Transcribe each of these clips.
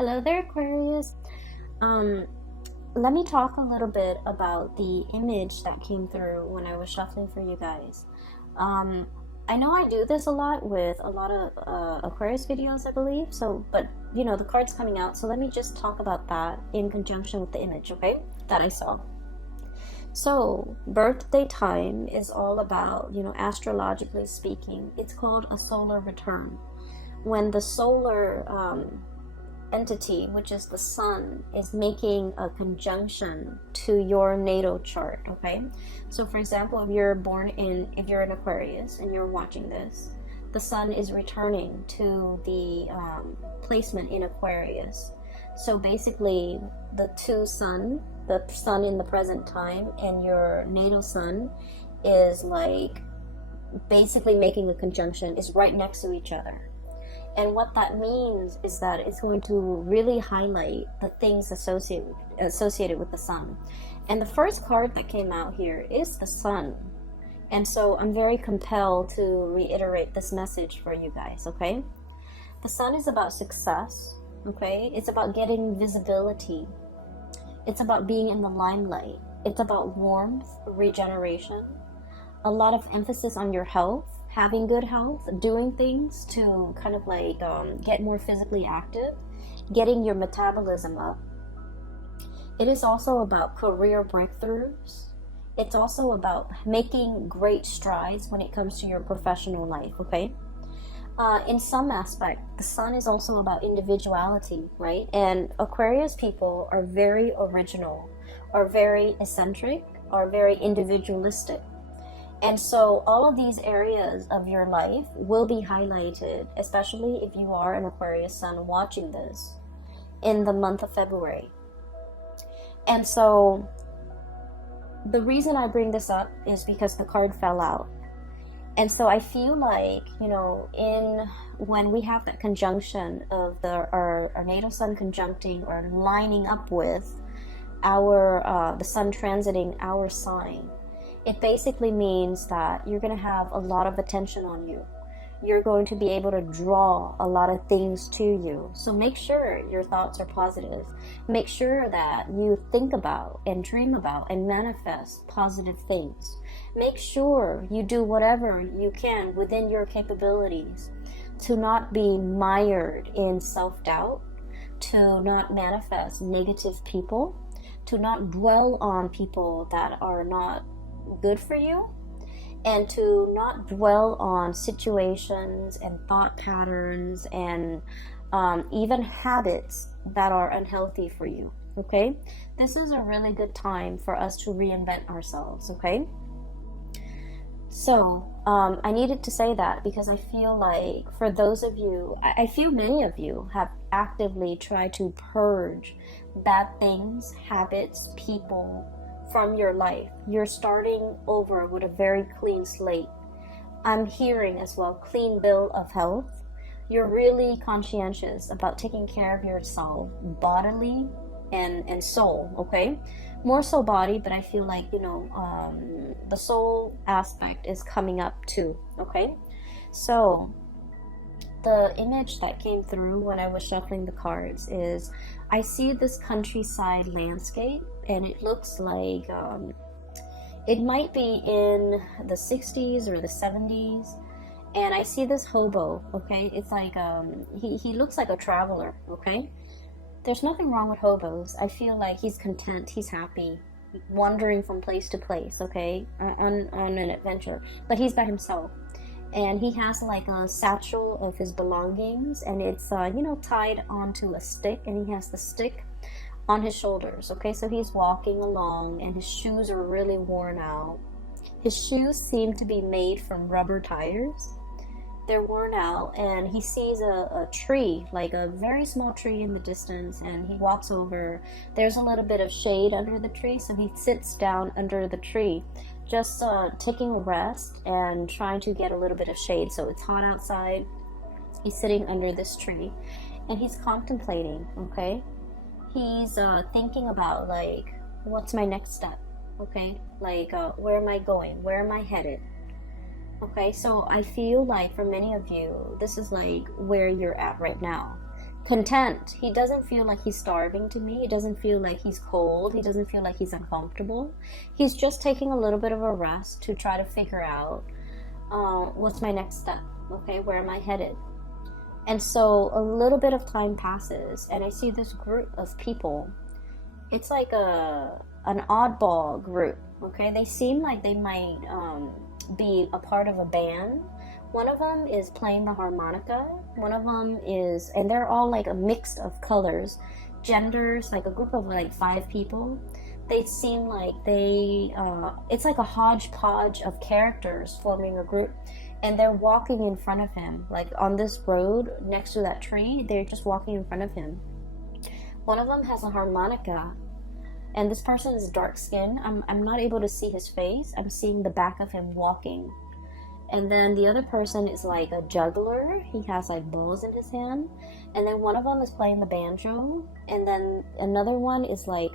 Hello there, Aquarius. Um, Let me talk a little bit about the image that came through when I was shuffling for you guys. Um, I know I do this a lot with a lot of Aquarius videos, I believe. So, but the card's coming out, so let me just talk about that in conjunction with the image, okay? That I saw. So, birthday time is all about, astrologically speaking, it's called a solar return. When the solar entity, which is the sun, is making a conjunction to your natal chart, okay? So for example, if you're an Aquarius and you're watching this, the sun is returning to the placement in Aquarius. So basically the sun in the present time and your natal sun is like basically making a conjunction, is right next to each other. And what that means is that it's going to really highlight the things associated with the sun. And the first card that came out here is the sun. And so I'm very compelled to reiterate this message for you guys, okay? The sun is about success, okay? It's about getting visibility. It's about being in the limelight. It's about warmth, regeneration, a lot of emphasis on your health, having good health, doing things to kind of like get more physically active, getting your metabolism up. It is also about career breakthroughs. It's also about making great strides when it comes to your professional life, okay? In some aspect, the sun is also about individuality, right? And Aquarius people are very original, are very eccentric, are very individualistic. And so all of these areas of your life will be highlighted, especially if you are an Aquarius sun watching this in the month of February. And so the reason I bring this up is because the card fell out. And so I feel like, when we have that conjunction of our natal sun conjuncting or lining up with the sun transiting our sign, it basically means that you're going to have a lot of attention on you. You're going to be able to draw a lot of things to you. So make sure your thoughts are positive. Make sure that you think about and dream about and manifest positive things. Make sure you do whatever you can within your capabilities to not be mired in self-doubt, to not manifest negative people, to not dwell on people that are not good for you, and to not dwell on situations and thought patterns and even habits that are unhealthy for you, okay? This is a really good time for us to reinvent ourselves, okay? So I needed to say that because I feel like for those of you, I feel many of you have actively tried to purge bad things, habits, people from your life. You're starting over with a very clean slate. I'm hearing as well, clean bill of health. You're really conscientious about taking care of yourself bodily and soul, okay? More so body, but I feel like, the soul aspect is coming up too, okay? So the image that came through when I was shuffling the cards is I see this countryside landscape, and it looks like it might be in the 60s or the 70s, and I see this hobo, okay? It's like he looks like a traveler, okay? There's nothing wrong with hobos. I feel like he's content, he's happy, wandering from place to place, okay, on an adventure, but he's by himself. And he has like a satchel of his belongings, and it's tied onto a stick, and he has the stick on his shoulders, okay? So he's walking along, and his shoes are really worn out. His shoes seem to be made from rubber tires. They're worn out, and he sees a tree, like a very small tree in the distance, and he walks over. There's a little bit of shade under the tree, so he sits down under the tree, just taking a rest and trying to get a little bit of shade. So it's hot outside. He's sitting under this tree, and he's contemplating, okay? He's thinking about, like, what's my next step, okay? Like, where am I going? Where am I headed? Okay, so I feel like for many of you, this is like where you're at right now. content. He doesn't feel like he's starving to me. He doesn't feel like he's cold. He doesn't feel like he's uncomfortable. He's just taking a little bit of a rest to try to figure out what's my next step. Okay, where am I headed? And so a little bit of time passes, and I see this group of people. It's like an oddball group. Okay, they seem like they might be a part of a band. One of them is playing the harmonica. One of them is, and they're all like a mix of colors, genders, like a group of like 5 people. They seem like it's like a hodgepodge of characters forming a group, and they're walking in front of him, like on this road next to that tree. They're just walking in front of him. One of them has a harmonica, and this person is dark skinned. I'm not able to see his face. I'm seeing the back of him walking. And then the other person is like a juggler. He has like balls in his hand. And then one of them is playing the banjo. And then another one is like,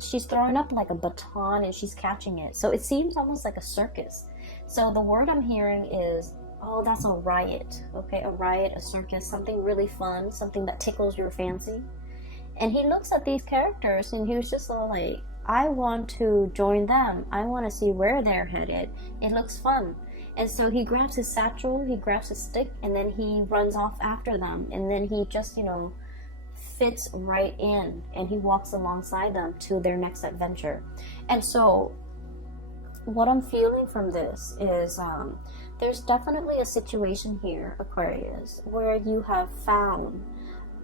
she's throwing up like a baton and she's catching it. So it seems almost like a circus. So the word I'm hearing is, oh, that's a riot. Okay, a riot, a circus, something really fun, something that tickles your fancy. And he looks at these characters and he was just all like, I want to join them. I want to see where they're headed. It looks fun. And so he grabs his satchel, he grabs his stick, and then he runs off after them. And then he just, fits right in, and he walks alongside them to their next adventure. And so what I'm feeling from this is there's definitely a situation here, Aquarius, where you have found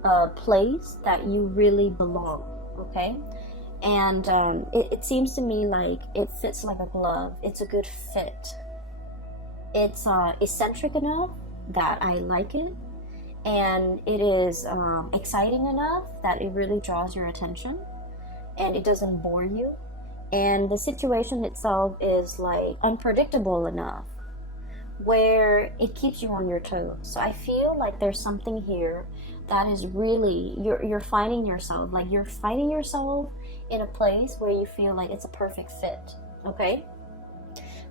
a place that you really belong, okay? And it seems to me like it fits like a glove. It's a good fit. It's eccentric enough that I like it, and it is exciting enough that it really draws your attention, and it doesn't bore you. And the situation itself is like unpredictable enough where it keeps you on your toes. So I feel like there's something here that is really, you're finding yourself in a place where you feel like it's a perfect fit, okay?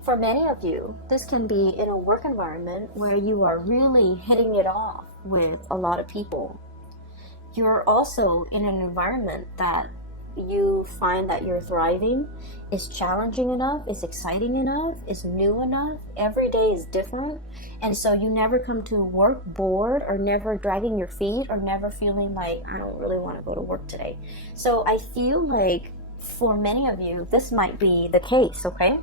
For many of you, this can be in a work environment where you are really hitting it off with a lot of people. You're also in an environment that you find that you're thriving, is challenging enough, is exciting enough, is new enough. Every day is different, and so you never come to work bored, or never dragging your feet, or never feeling like, I don't really want to go to work today. So I feel like for many of you, this might be the case, okay?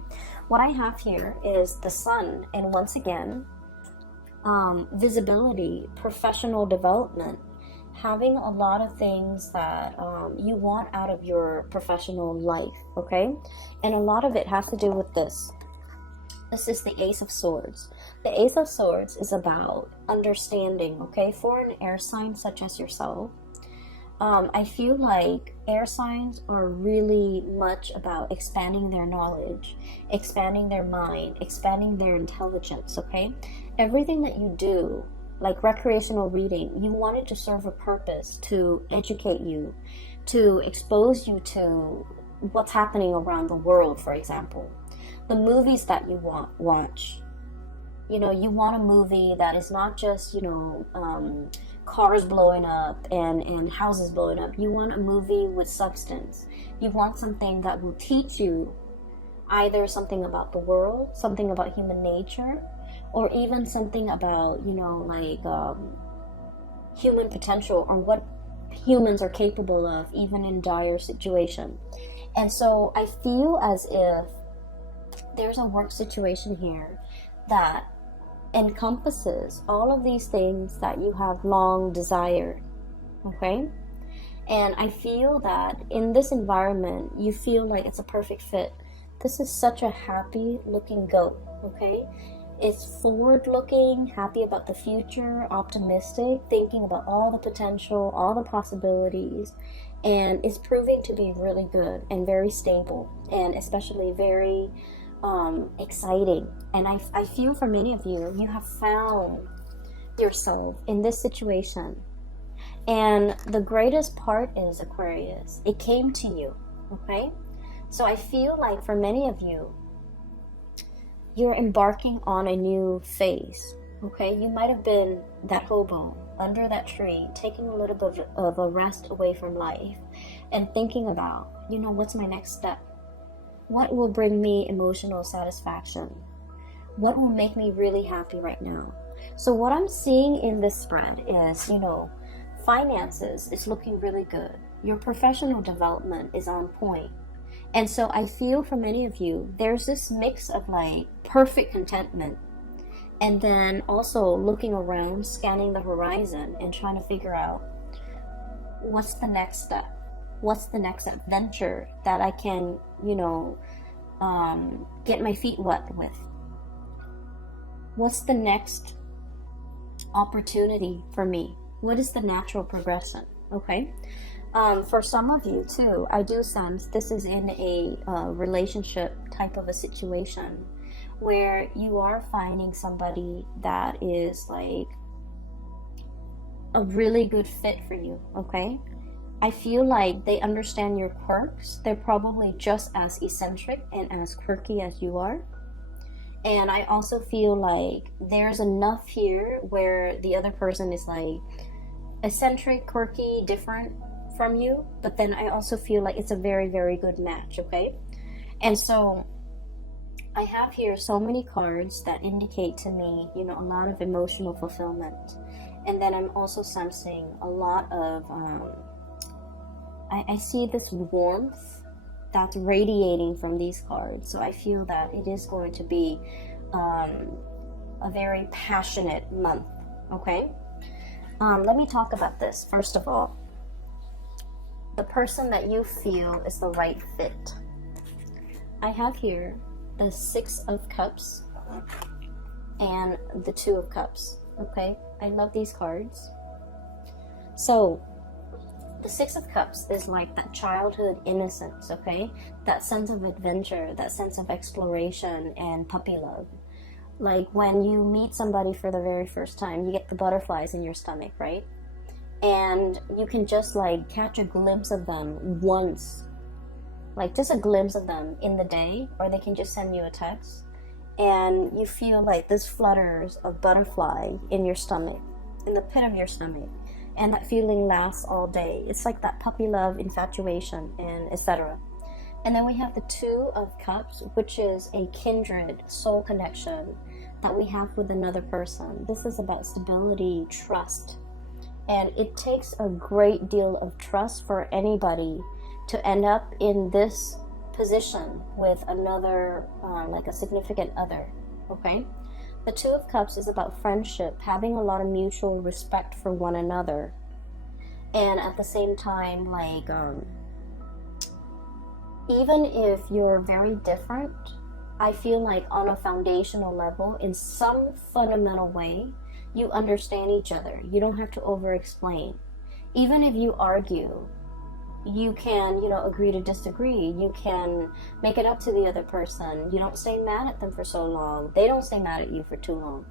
What I have here is the sun, and once again, visibility, professional development, having a lot of things that you want out of your professional life, okay? And a lot of it has to do with this. This is the Ace of Swords. The Ace of Swords is about understanding, okay? For an air sign such as yourself, I feel like air signs are really much about expanding their knowledge, expanding their mind, expanding their intelligence, okay? Everything that you do, like recreational reading, you want it to serve a purpose, to educate you, to expose you to what's happening around the world, for example. The movies that you watch, you want a movie that is not just, cars blowing up and houses blowing up. You want a movie with substance. You want something that will teach you either something about the world, something about human nature, or even something about, human potential, or what humans are capable of, even in dire situation. And so I feel as if there's a work situation here that encompasses all of these things that you have long desired, okay? And I feel that in this environment, you feel like it's a perfect fit. This is such a happy looking goat, okay? It's forward looking, happy about the future, optimistic, thinking about all the potential, all the possibilities, and it's proving to be really good and very stable, and especially very exciting. And I feel for many of you, you have found yourself in this situation. And the greatest part is, Aquarius, it came to you, okay? So I feel like for many of you, you're embarking on a new phase, okay? You might have been that hobo under that tree, taking a little bit of a rest away from life and thinking about, what's my next step? What will bring me emotional satisfaction? What will make me really happy right now? So what I'm seeing in this spread is, finances is looking really good. Your professional development is on point. And so I feel for many of you, there's this mix of like perfect contentment and then also looking around, scanning the horizon and trying to figure out what's the next step? What's the next adventure that I can, get my feet wet with? What's the next opportunity for me? What is the natural progression? Okay. For some of you too, I do sense this is in a relationship type of a situation where you are finding somebody that is like a really good fit for you. Okay. I feel like they understand your quirks. They're probably just as eccentric and as quirky as you are. And I also feel like there's enough here where the other person is like eccentric, quirky, different from you. But then I also feel like it's a very, very good match, okay? And so I have here so many cards that indicate to me, a lot of emotional fulfillment. And then I'm also sensing a lot of, I see this warmth that's radiating from these cards. So I feel that it is going to be a very passionate month, okay? Let me talk about this. First of all, the person that you feel is the right fit. I have here the 6 of Cups and the 2 of Cups, okay? I love these cards. So the 6 of Cups is like that childhood innocence, okay? That sense of adventure, that sense of exploration and puppy love. Like when you meet somebody for the very first time, you get the butterflies in your stomach, right? And you can just like catch a glimpse of them once, like just a glimpse of them in the day, or they can just send you a text. And you feel like this flutters of butterfly in your stomach, in the pit of your stomach. And that feeling lasts all day. It's like that puppy love, infatuation, and etc. And then we have the 2 of Cups, which is a kindred soul connection that we have with another person. This is about stability, trust. And it takes a great deal of trust for anybody to end up in this position with another, like a significant other, okay? The 2 of Cups is about friendship, having a lot of mutual respect for one another. And at the same time, like, even if you're very different, I feel like on a foundational level, in some fundamental way, you understand each other. You don't have to over-explain. Even if you argue, you can, agree to disagree. You can make it up to the other person. You don't stay mad at them for so long. They don't stay mad at you for too long.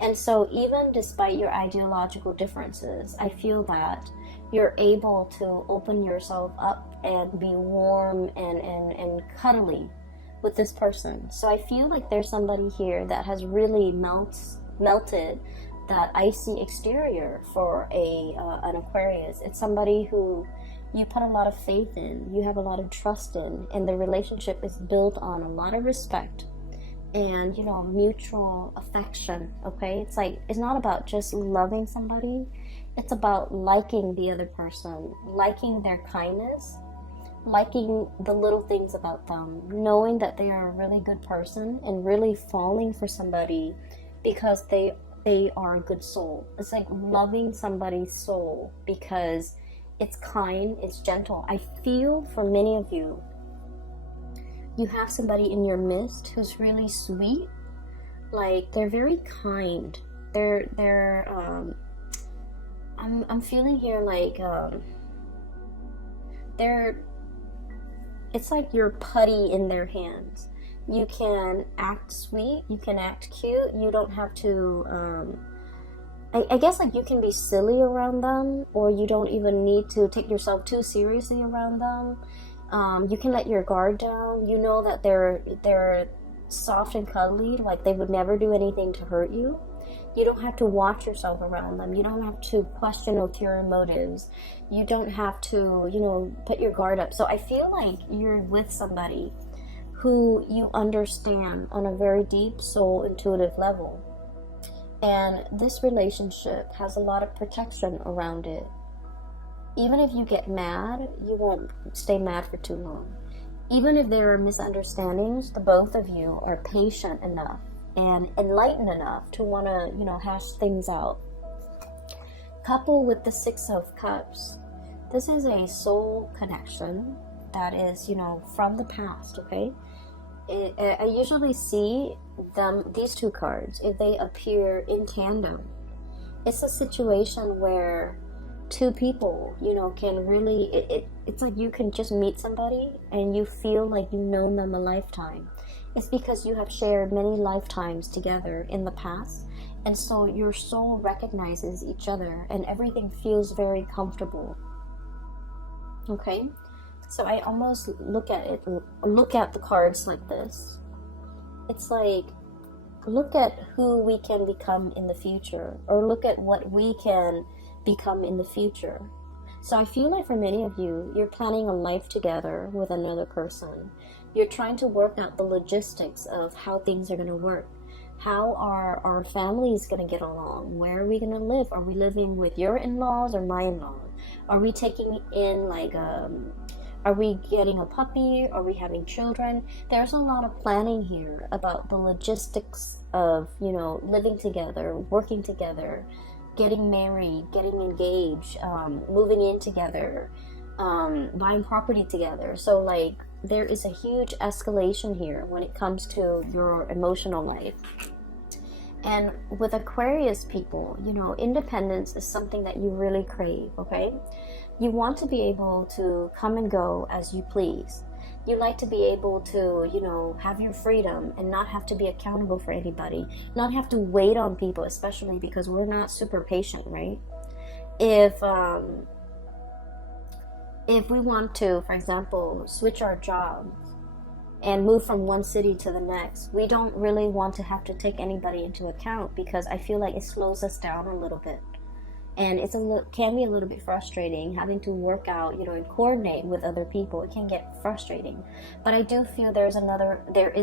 And so even despite your ideological differences, I feel that you're able to open yourself up and be warm and cuddly with this person. So I feel like there's somebody here that has really melted that icy exterior for an Aquarius. It's somebody who you put a lot of faith in, you have a lot of trust in, and the relationship is built on a lot of respect and, mutual affection, okay? It's like, it's not about just loving somebody, it's about liking the other person, liking their kindness, liking the little things about them, knowing that they are a really good person and really falling for somebody because they are a good soul. It's like loving somebody's soul because it's kind, it's gentle. I feel for many of you, you have somebody in your midst who's really sweet. Like they're very kind. I'm feeling here like it's like you're putty in their hands. You can act sweet, you can act cute, you don't have to I guess like you can be silly around them, or you don't even need to take yourself too seriously around them. You can let your guard down. You know that they're soft and cuddly, like they would never do anything to hurt you. You don't have to watch yourself around them. You don't have to question ulterior motives. You don't have to, put your guard up. So I feel like you're with somebody who you understand on a very deep soul intuitive level. And this relationship has a lot of protection around it. Even if you get mad, you won't stay mad for too long. Even if there are misunderstandings, the both of you are patient enough and enlightened enough to want to, hash things out. Coupled with the Six of Cups, this is a soul connection that is, from the past, okay? I usually see these two cards, if they appear in tandem, it's a situation where two people, can really, it's like you can just meet somebody and you feel like you've known them a lifetime. It's because you have shared many lifetimes together in the past, and so your soul recognizes each other and everything feels very comfortable. Okay? So I almost look at the cards like this. It's like, look at who we can become in the future, or look at what we can become in the future. So I feel like for many of you, you're planning a life together with another person. You're trying to work out the logistics of how things are going to work. How are our families going to get along? Where are we going to live? Are we living with your in-laws or my in-laws? Are we taking in are we getting a puppy? Are we having children? There's a lot of planning here about the logistics of, living together, working together, getting married, getting engaged, moving in together, buying property together. So there is a huge escalation here when it comes to your emotional life. And with Aquarius people, independence is something that you really crave, okay? You want to be able to come and go as you please. You like to be able to, have your freedom and not have to be accountable for anybody, not have to wait on people, especially because we're not super patient, right? If we want to, for example, switch our jobs and move from one city to the next, we don't really want to have to take anybody into account, because I feel like it slows us down a little bit. And can be a little bit frustrating having to work out, and coordinate with other people. It can get frustrating. But I do feel there is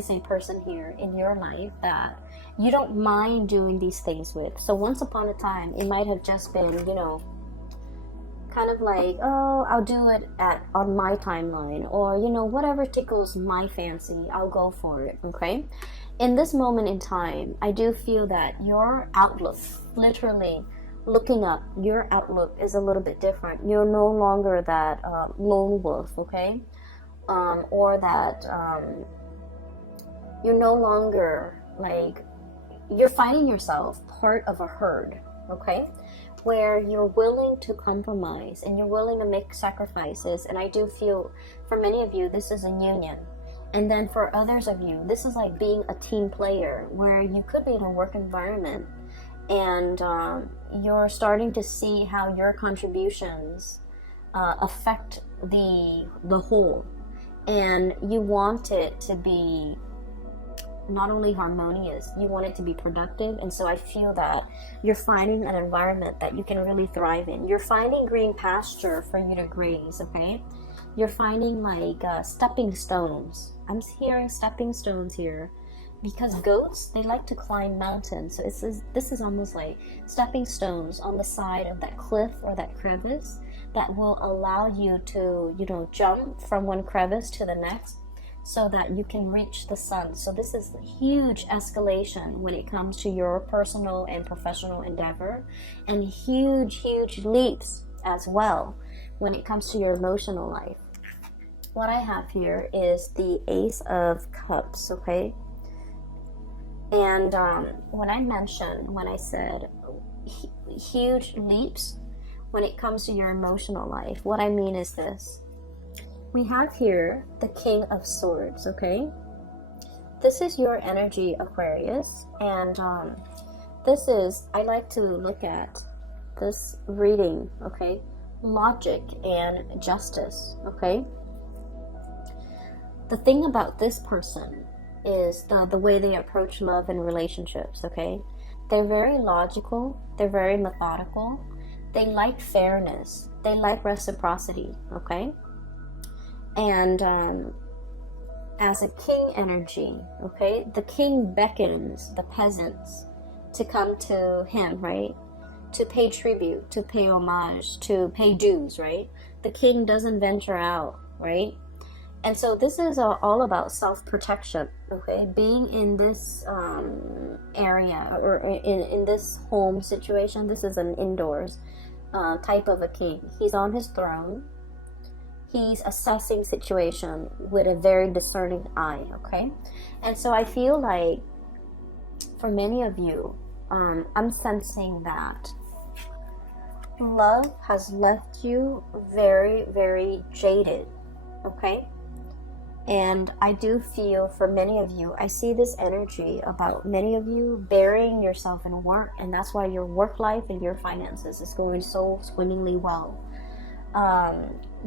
a person here in your life that you don't mind doing these things with. So once upon a time, it might have just been, kind of like, oh, I'll do it on my timeline, or, whatever tickles my fancy, I'll go for it, okay? In this moment in time, I do feel that your outlook, literally, looking up, your outlook is a little bit different. You're no longer that lone wolf, okay? Or that you're no longer you're finding yourself part of a herd, okay? Where you're willing to compromise and you're willing to make sacrifices. And I do feel for many of you, this is a union. And then for others of you, this is like being a team player, where you could be in a work environment and you're starting to see how your contributions affect the whole, and you want it to be not only harmonious, you want it to be productive. And so I feel that you're finding an environment that you can really thrive in. You're finding green pasture for you to graze, okay? You're finding stepping stones. I'm hearing stepping stones here, because goats, they like to climb mountains. So this is almost like stepping stones on the side of that cliff or that crevice that will allow you to, jump from one crevice to the next so that you can reach the sun. So this is a huge escalation when it comes to your personal and professional endeavor, and huge leaps as well when it comes to your emotional life. What I have here is the Ace of Cups, okay? And when I said huge leaps when it comes to your emotional life, what I mean is this. We have here the King of Swords, okay? This is your energy, Aquarius. And I like to look at this reading, okay? Logic and justice, okay? The thing about this person is the way they approach love and relationships, okay? They're very logical. They're very methodical. They like fairness. They like reciprocity, okay? And as a king energy, okay, the king beckons the peasants to come to him, right? To pay tribute, to pay homage, to pay dues, right? The king doesn't venture out, right? And so this is all about self-protection, okay? Being in this area or in this home situation, this is an indoors type of a king. He's on his throne. He's assessing situation with a very discerning eye, okay? And so I feel like for many of you, I'm sensing that love has left you very, very jaded, okay? And I do feel for many of you, I see this energy about many of you burying yourself in work, and that's why your work life and your finances is going so swimmingly well.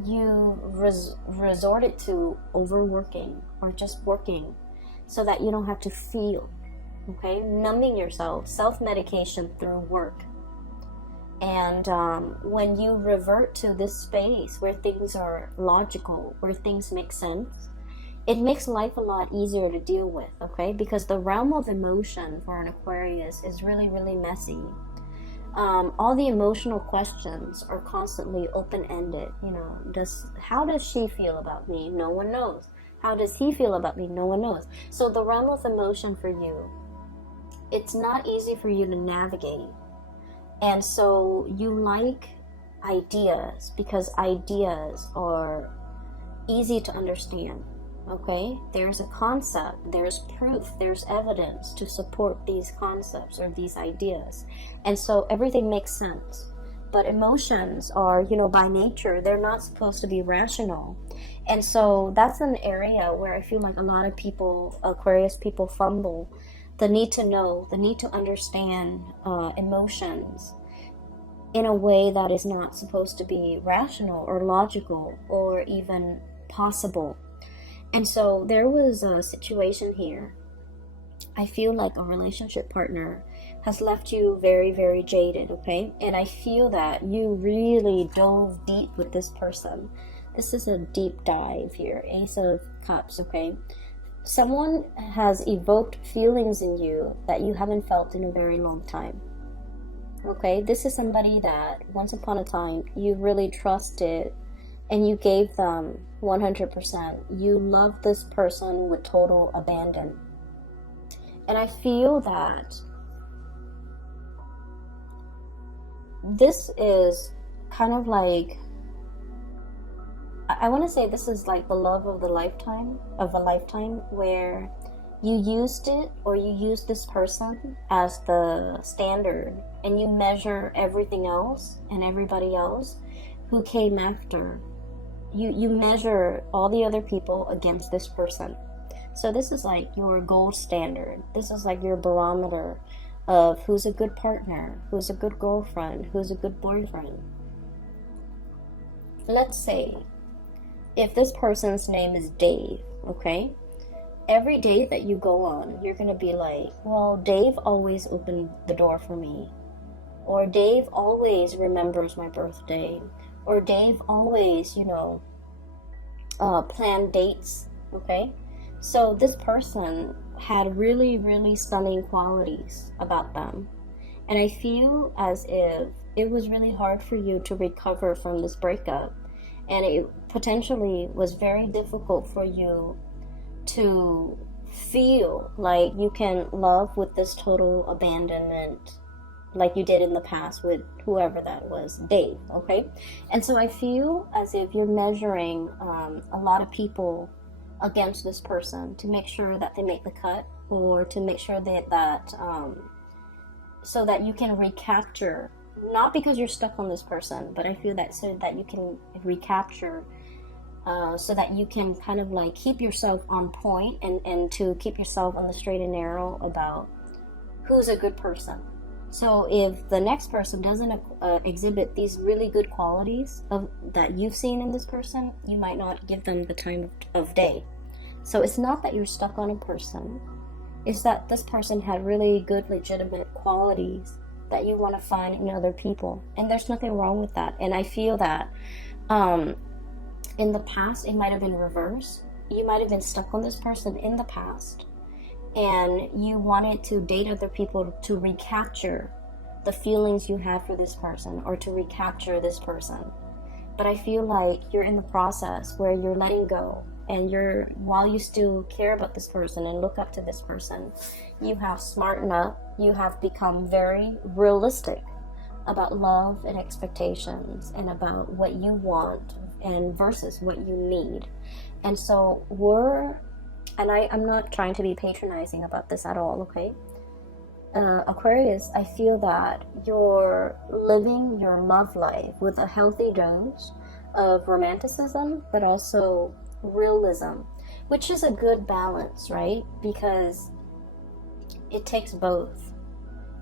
You resorted to overworking or just working so that you don't have to feel, okay? Numbing yourself, self-medication through work. And when you revert to this space where things are logical, where things make sense, it makes life a lot easier to deal with, okay? Because the realm of emotion for an Aquarius is really, really messy. All the emotional questions are constantly open-ended. You know, how does she feel about me? No one knows. How does he feel about me? No one knows. So the realm of emotion for you, it's not easy for you to navigate. And so you like ideas because ideas are easy to understand. Okay, there's a concept, there's proof, there's evidence to support these concepts or these ideas, and so everything makes sense. But emotions are, you know, by nature, they're not supposed to be rational, and so that's an area where I feel like a lot of people, Aquarius people, fumble the need to know, the need to understand emotions in a way that is not supposed to be rational or logical or even possible. And so there was a situation here. I feel like a relationship partner has left you very, very jaded, okay? And I feel that you really dove deep with this person. This is a deep dive here. Ace of Cups, okay? Someone has evoked feelings in you that you haven't felt in a very long time. Okay? This is somebody that once upon a time you really trusted and you gave them 100%. You love this person with total abandon. And I feel that this is kind of like, I want to say this is like the love of a lifetime, where you used it or you used this person as the standard and you measure everything else and everybody else who came after. You measure all the other people against this person. So this is like your gold standard. This is like your barometer of who's a good partner, who's a good girlfriend, who's a good boyfriend. Let's say if this person's name is Dave, okay? Every date that you go on, you're going to be like, well, Dave always opened the door for me. Or Dave always remembers my birthday. Or Dave always, you know, plan dates, okay? So this person had really, really stunning qualities about them. And I feel as if it was really hard for you to recover from this breakup. And it potentially was very difficult for you to feel like you can love with this total abandonment like you did in the past with whoever that was, Dave, okay? And so I feel as if you're measuring a lot of people against this person to make sure that they make the cut, or to make sure that so that you can recapture, not because you're stuck on this person, but I feel that so that you can recapture, so that you can kind of like keep yourself on point and to keep yourself on the straight and narrow about who's a good person. So if the next person doesn't exhibit these really good qualities that you've seen in this person, you might not give them the time of day. So it's not that you're stuck on a person. is that this person had really good, legitimate qualities that you want to find in other people. And there's nothing wrong with that. And I feel that in the past, it might have been reversed. You might have been stuck on this person in the past, and you wanted to date other people to recapture the feelings you have for this person, or to recapture this person. But I feel like you're in the process where you're letting go, and while you still care about this person and look up to this person, you have smartened up, you have become very realistic about love and expectations, and about what you want and versus what you need. And so I'm not trying to be patronizing about this at all, okay? Aquarius, I feel that you're living your love life with a healthy dose of romanticism, but also realism, which is a good balance, right? Because it takes both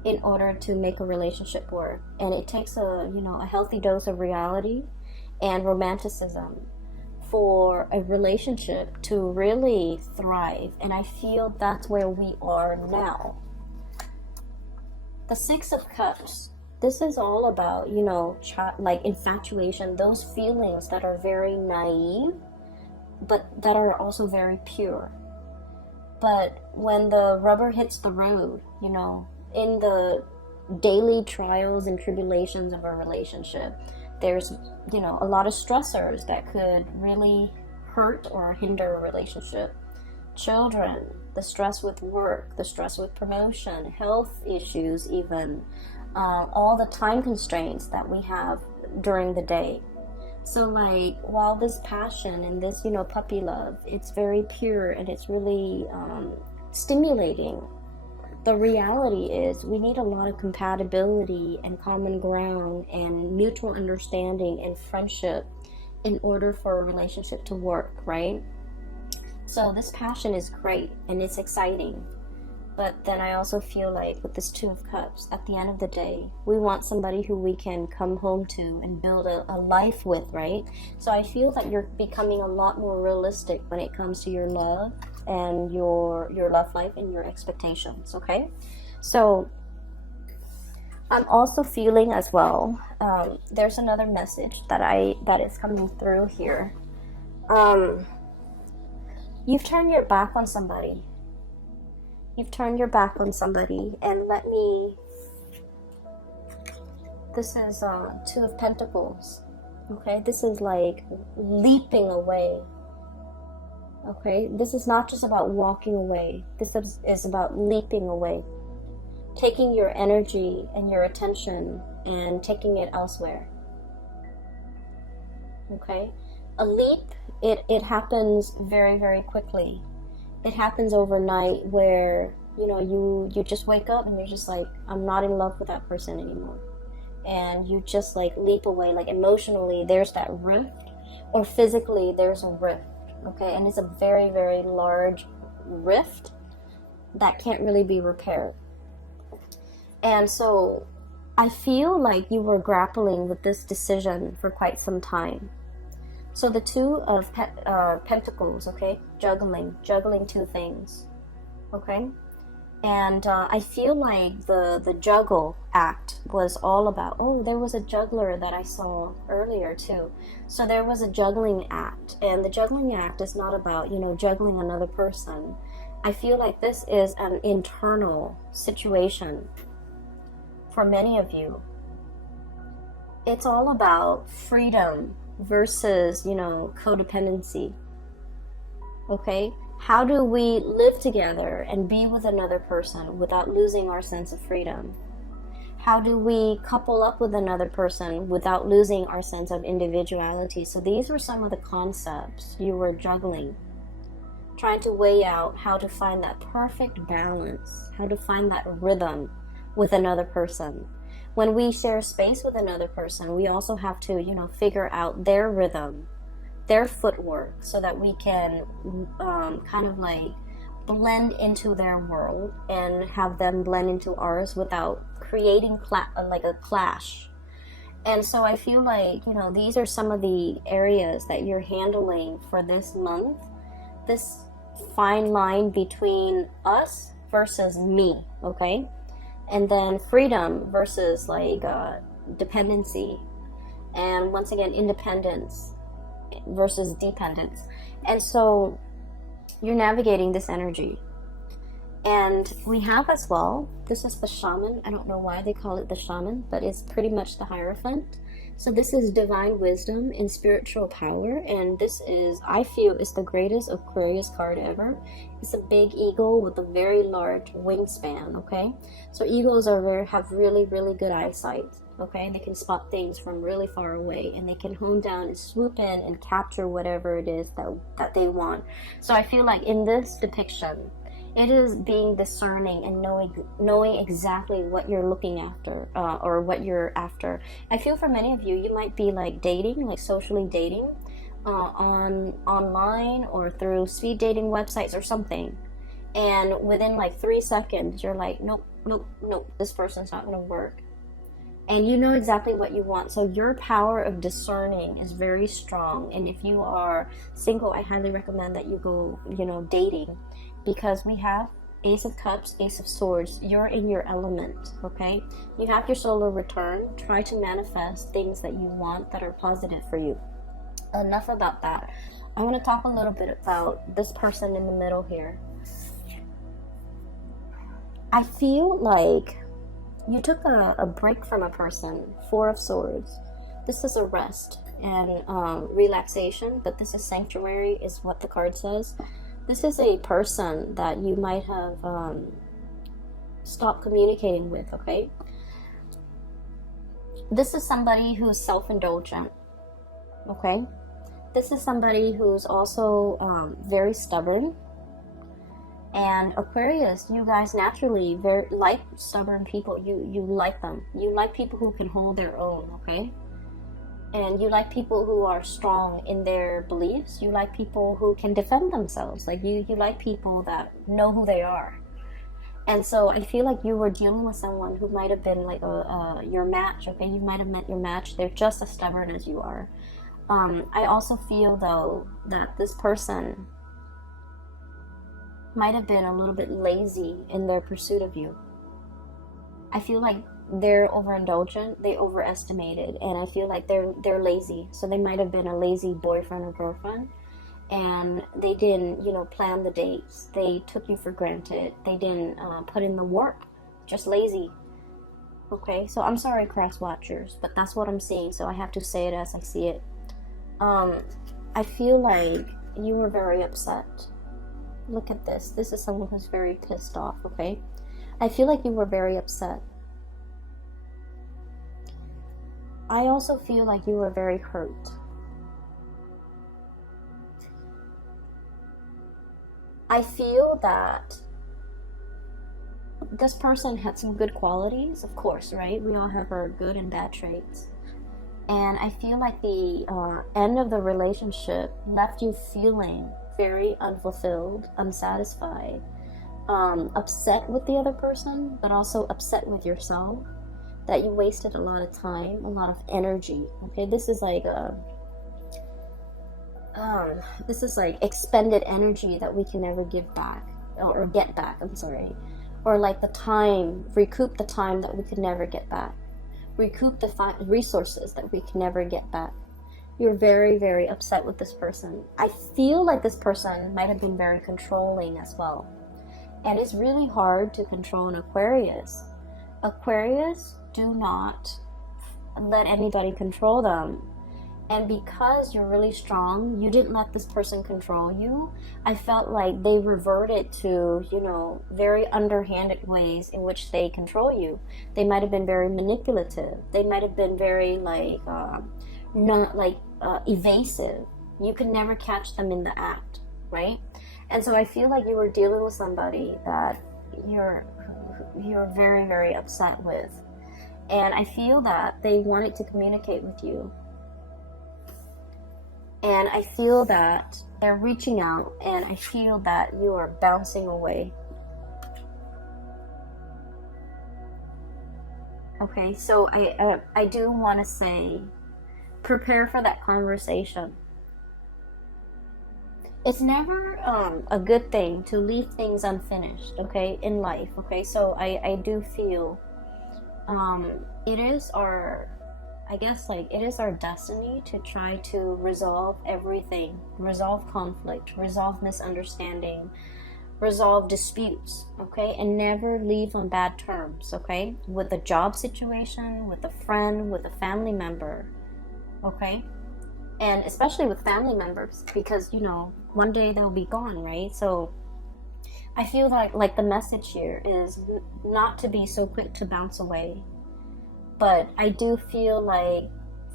in order to make a relationship work. And it takes a healthy dose of reality and romanticism for a relationship to really thrive. And I feel that's where we are now. The Six of Cups, this is all about, like infatuation, those feelings that are very naive, but that are also very pure. But when the rubber hits the road, in the daily trials and tribulations of a relationship, there's, a lot of stressors that could really hurt or hinder a relationship. Children, the stress with work, the stress with promotion, health issues even, all the time constraints that we have during the day. So like, while this passion and this, puppy love, it's very pure and it's really stimulating, the reality is we need a lot of compatibility and common ground and mutual understanding and friendship in order for a relationship to work, right? So this passion is great and it's exciting. But then I also feel like with this Two of Cups, at the end of the day, we want somebody who we can come home to and build a life with, right? So I feel that you're becoming a lot more realistic when it comes to your love and your love life and your expectations, okay? So I'm also feeling as well, there's another message that is coming through here. You've turned your back on somebody. You've turned your back on somebody, and this is Two of Pentacles, okay? This is like leaping away, okay? This is not just about walking away. This is about leaping away, taking your energy and your attention and taking it elsewhere, okay? A leap, it happens very, very quickly. It happens overnight where, you just wake up and you're just like, I'm not in love with that person anymore. And you just like leap away, like emotionally there's that rift, or physically there's a rift, okay? And it's a very, very large rift that can't really be repaired. And so I feel like you were grappling with this decision for quite some time. So the Two of Pentacles, okay? Juggling two things, okay? And I feel like the juggle act was all about, there was a juggler that I saw earlier too. So there was a juggling act, and the juggling act is not about, juggling another person. I feel like this is an internal situation for many of you. It's all about freedom versus, codependency, okay? How do we live together and be with another person without losing our sense of freedom? How do we couple up with another person without losing our sense of individuality? So these were some of the concepts you were juggling, trying to weigh out how to find that perfect balance, how to find that rhythm with another person. When we share space with another person, we also have to, figure out their rhythm, their footwork, so that we can kind of like blend into their world and have them blend into ours without creating like a clash. And so I feel like, these are some of the areas that you're handling for this month. This fine line between us versus me, okay? And then freedom versus like dependency, and once again independence versus dependence. And so you're navigating this energy. And we have as well, this is the shaman. I don't know why they call it the shaman, but it's pretty much the Hierophant. So this is divine wisdom and spiritual power, and this is, I feel, is the greatest Aquarius card ever. It's a big eagle with a very large wingspan, okay? So eagles have really, really good eyesight, okay? They can spot things from really far away, and they can hone down and swoop in and capture whatever it is that they want. So I feel like in this depiction, it is being discerning and knowing exactly what you're looking after, or what you're after. I feel for many of you, you might be like dating, like socially dating, online or through speed dating websites or something. And within like 3 seconds, you're like, nope, nope, nope, this person's not going to work. And you know exactly what you want. So your power of discerning is very strong. And if you are single, I highly recommend that you go, dating. Because we have Ace of Cups, Ace of Swords. You're in your element, okay? You have your solar return. Try to manifest things that you want that are positive for you. Enough about that. I want to talk a little bit about this person in the middle here. I feel like you took a break from a person. Four of Swords. This is a rest and relaxation, but this is sanctuary, is what the card says. This is a person that you might have stopped communicating with, okay? This is somebody who's self-indulgent, okay? This is somebody who's also very stubborn. And Aquarius, you guys naturally very like stubborn people. You like them. You like people who can hold their own, okay? And you like people who are strong in their beliefs. You like people who can defend themselves. Like you like people that know who they are. And so I feel like you were dealing with someone who might have been like your match, okay? You might have met your match. They're just as stubborn as you are. I also feel, though, that this person might have been a little bit lazy in their pursuit of you. I feel like they're overindulgent, they overestimated, and I feel like they're lazy. So they might have been a lazy boyfriend or girlfriend, and they didn't, plan the dates. They took you for granted. They didn't put in the work. Just lazy. Okay, so I'm sorry, cross watchers, but that's what I'm seeing. So I have to say it as I see it. I feel like you were very upset. Look at this. This is someone who's very pissed off. Okay, I feel like you were very upset. I also feel like you were very hurt. I feel that this person had some good qualities, of course, right? We all have our good and bad traits. And I feel like the end of the relationship left you feeling very unfulfilled, unsatisfied, upset with the other person, but also upset with yourself. That you wasted a lot of time, a lot of energy. Okay, this is like expended energy that we can never give back or get back. I'm sorry, or like recoup the time that we could never get back, recoup the resources that we can never get back. You're very, very upset with this person. I feel like this person might have been very controlling as well, and it's really hard to control an Aquarius. Aquarius do not let anybody control them. And because you're really strong, you didn't let this person control you. I felt like they reverted to, very underhanded ways in which they control you. They might have been very manipulative. They might have been very evasive. You can never catch them in the act, right? And so I feel like you were dealing with somebody that you're very, very upset with. And I feel that they wanted to communicate with you. And I feel that they're reaching out, and I feel that you are bouncing away. Okay, so I do want to say, prepare for that conversation. it's never a good thing to leave things unfinished, okay, in life, okay? So I do feel it is our, I guess, like, it is our destiny to try to resolve everything, resolve conflict, resolve misunderstanding, resolve disputes, okay, and never leave on bad terms, okay, with a job situation, with a friend, with a family member, okay, and especially with family members, because, you know, one day they'll be gone, right? So I feel like the message here is not to be so quick to bounce away. But I do feel like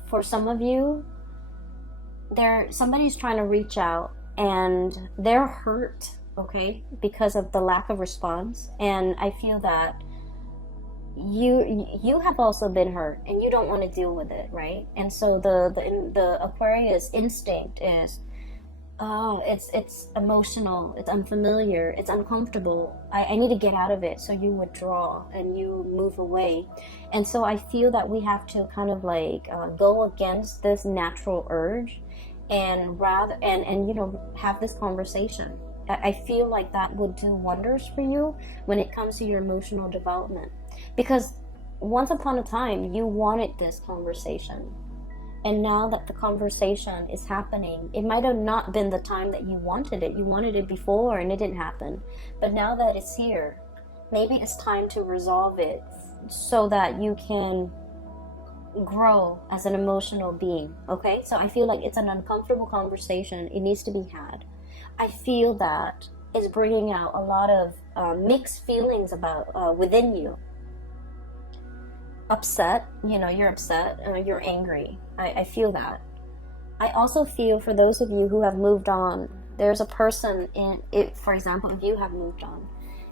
for some of you, somebody's trying to reach out and they're hurt, okay, because of the lack of response. And I feel that you have also been hurt and you don't want to deal with it, right? And so the Aquarius instinct is, oh, it's emotional, it's unfamiliar, it's uncomfortable. I need to get out of it. So you withdraw and you move away. And so I feel that we have to kind of like go against this natural urge and you know, have this conversation. I feel like that would do wonders for you when it comes to your emotional development. Because once upon a time, you wanted this conversation. And now that the conversation is happening, it might have not been the time that you wanted it. You wanted it before and it didn't happen. But now that it's here, maybe it's time to resolve it so that you can grow as an emotional being, okay? So I feel like it's an uncomfortable conversation. It needs to be had. I feel that it's bringing out a lot of mixed feelings about within you. Upset, you know, you're upset, you're angry. I feel that. I also feel for those of you who have moved on, there's a person in it. For example, if you have moved on,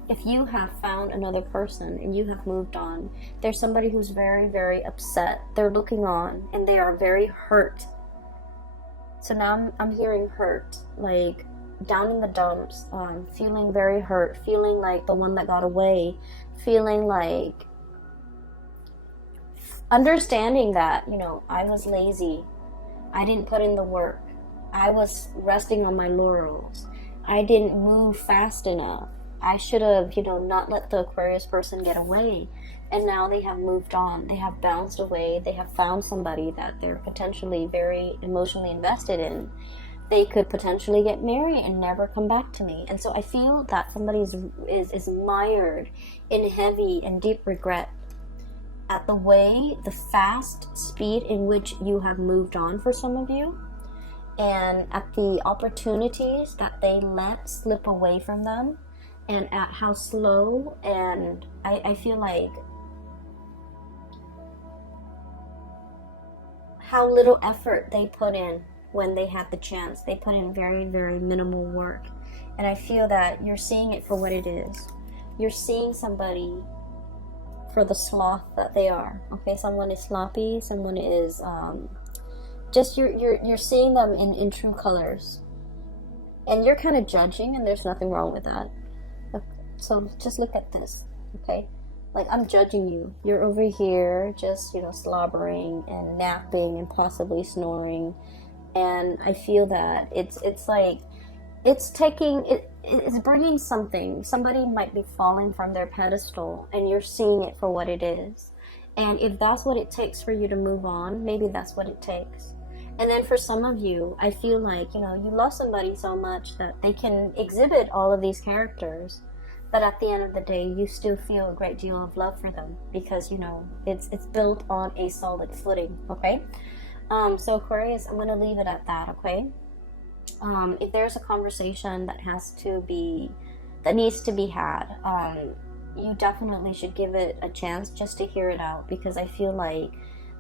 if you have found another person and you have moved on, there's somebody who's very, very upset. They're looking on and they are very hurt. So now I'm hearing hurt, like down in the dumps, feeling very hurt, feeling like the one that got away, feeling like understanding that, you know, I was lazy, I didn't put in the work, I was resting on my laurels, I didn't move fast enough, I should have, you know, not let the Aquarius person get away. And now they have moved on, they have bounced away, they have found somebody that they're potentially very emotionally invested in. They could potentially get married and never come back to me. And so I feel that somebody is mired in heavy and deep regret at the fast speed in which you have moved on for some of you, and at the opportunities that they let slip away from them, and at how slow and I feel like how little effort they put in when they had the chance. They put in very, very minimal work. And I feel that you're seeing it for what it is. You're seeing somebody for the sloth that they are, okay? Someone is sloppy, someone is just you're seeing them in true colors, and you're kind of judging, and there's nothing wrong with that. So just look at this, okay? Like, I'm judging you. You're over here just, you know, slobbering and napping and possibly snoring, and I feel that it's like it's bringing something. Somebody might be falling from their pedestal and you're seeing it for what it is. And if that's what it takes for you to move on, maybe that's what it takes. And then for some of you, I feel like, you know, you love somebody so much that they can exhibit all of these characters, but at the end of the day, you still feel a great deal of love for them because, you know, it's built on a solid footing, okay? So Aquarius, I'm going to leave it at that, okay? If there's a conversation that needs to be had, you definitely should give it a chance just to hear it out, because I feel like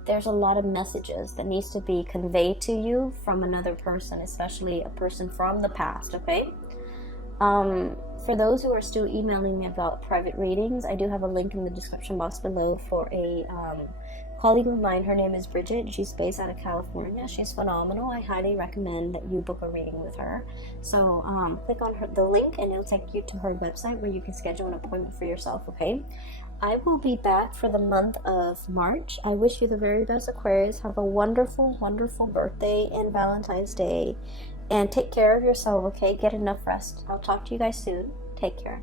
there's a lot of messages that needs to be conveyed to you from another person, especially a person from the past, okay? For those who are still emailing me about private readings, I do have a link in the description box below for a colleague of mine. Her name is Bridget. She's based out of California. She's phenomenal. I highly recommend that you book a reading with her. So click on the link and it'll take you to her website where you can schedule an appointment for yourself, okay? I will be back for the month of March. I wish you the very best, Aquarius. Have a wonderful, wonderful birthday and Valentine's Day. And take care of yourself, okay? Get enough rest. I'll talk to you guys soon. Take care.